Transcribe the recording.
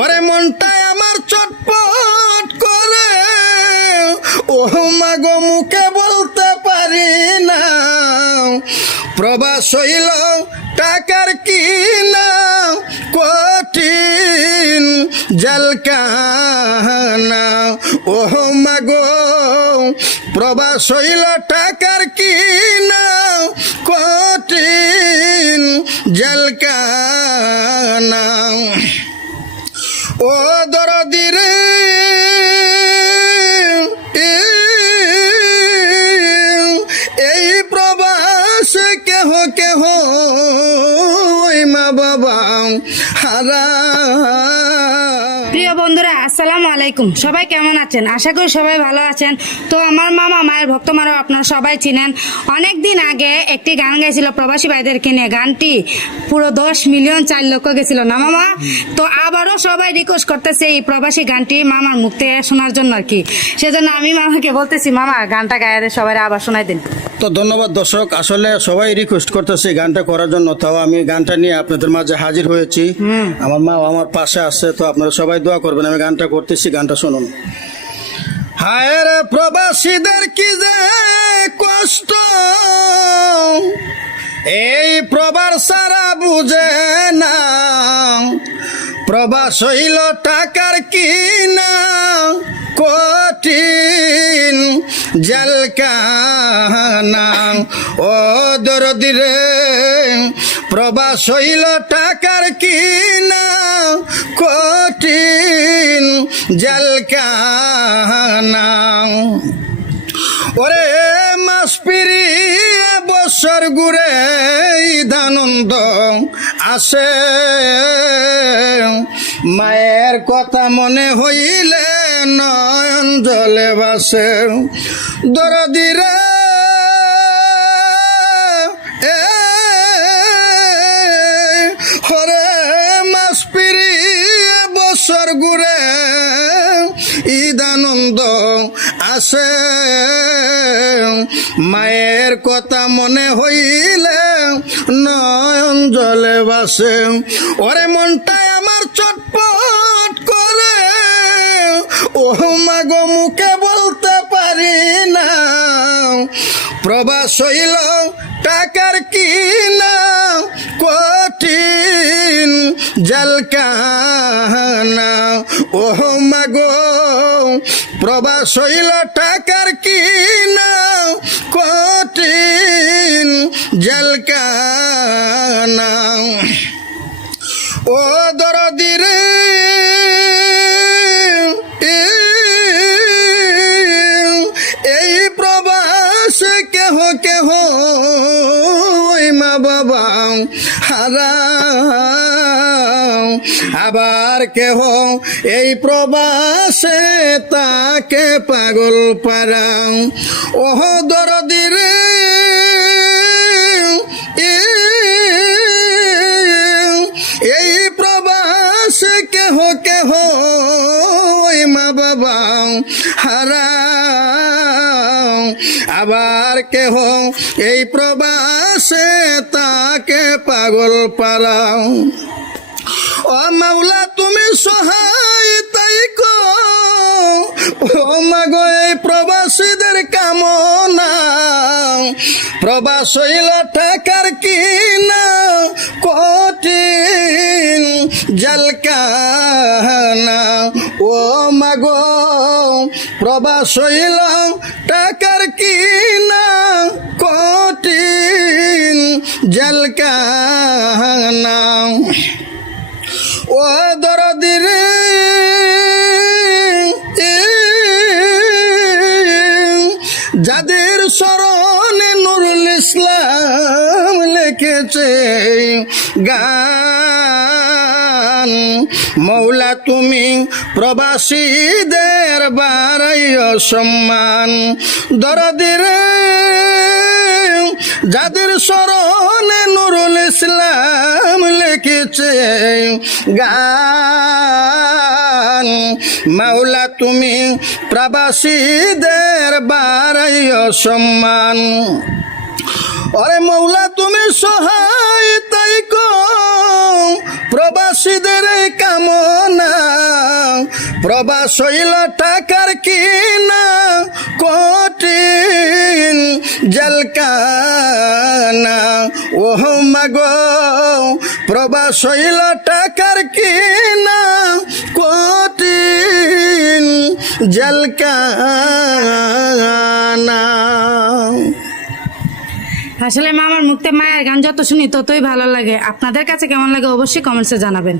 ওরে মনটায় আমার চটপট করে, ও মাগো মুখে বলতে পারি না। প্রবাস হইল টাকার কিনা, কঠিন জেলখানা। ও মাগো প্রবাস হইল টাকার কিনা, কঠিন জেলখানা। ও দরদি রে, এই প্রবাসে কেহ কেহ মা বাবা হারা। প্রিয় বন্ধুরা, আসসালামু আলাইকুম। সবাই কেমন আছেন? আশা করি সবাই ভালো আছেন। তো আমার মামা মায়ের ভক্তমারাও আপনারা সবাই চিনেন। অনেক দিন আগে একটি গান গাইছিল প্রবাসী ভাইদেরকে নিয়ে। গানটি পুরো 10 মিলিয়ন 4 লক্ষ গেছিল না মামা? তো আবারও সবাই রিকোয়েস্ট করতেছে এই প্রবাসী গানটি মামার মুখ থেকে শোনার জন্য আর কি। সেজন্য আমি মামাকে বলতেছি, মামা গানটা গায়ে সবাই আবার শোনাই দিন। তো ধন্যবাদ দর্শক, আসলে সবাই রিকোয়েস্ট করতেছে গানটা করার জন্য, তাও আমি গানটা নিয়ে আপনাদের মাঝে হাজির হয়েছি। আমার মা আমার পাশে আছে, তো আপনারা সবাই দোয়া করবেন। আমি গানটা করতেছি, গানটা শুনুন। হায় রে প্রবাসীদের কি যে কষ্ট, এই প্রবাস সারা বুঝে না। প্রবাস হইল টাকার কিনা, কঠিন জেলখানা। ও দরদি রে, প্রবাস হইল টাকার কিনা, কঠিন জেলখানা। ওরে মাস পিরিয়ে বছর ঘুরে ঈদানন্দ আসে, মায়ের কথা মনে হইলে নয়ন জলে বাসে। দরদি রে, হরে মাস পিরিয়ে বছর ঘুরে ঈদানন্দ আসে, মায়ের কথা মনে হইলে নয়ন জলে বাসে। ওরে মনটায় আমার চটপট করে, ও মাগো মুখে বলতে পারি না। প্রবাস হইল টাকার কিনা, কঠিন জেলখানা। ও মাগো প্রবাস হইল টাকার কিনা, কঠিন জেলখানা। ও দরদি রে, এই প্রবাসে কেহ কেহ মা বাবা হারা। আবার কেহ এই প্রবাসে তাকে পাগল পারা। ওহ দরদি রে, এই প্রবাসে কেহ কেহ মা বাবা হারা। আবার কেহ এই প্রবাসে তাকে পাগল পারা। ও মাওলা তুমি সহায় তাই কো, ও মাগো এই প্রবাসীদের কামনা। প্রবাস হইল টাকার কিনা, কঠিন জেলখানা। ও মাগো প্রবাস হইল টাকার কিনা, কঠিন জেলখানা। ও দরদি রে, যাদের স্মরণে নুরুল ইসলাম লিখেছে গান, মৌলা তুমি প্রবাসীদের বাড়াইও সম্মান। দরদি রে, যাদের স্মরণে নুরুল ইসলাম লিখেছে গান, মাওলা তুমি প্রবাসীদের বাড়াইও সম্মান। ওরে মৌলা তুমি সহায় তাই কো, প্রবাসীদের প্রাণের কামনা, প্রবাস হইল টাকার কিনা, কঠিন জলকানা। ওহ মাগো প্রবাস হইল টাকার কিনা, কঠিন জলকানা। আসলে মামার মুখতে মায়ের গান যত শুনি ততই ভালো লাগে। আপনাদের কাছে কেমন লাগে অবশ্যই কমেন্টসে জানাবেন।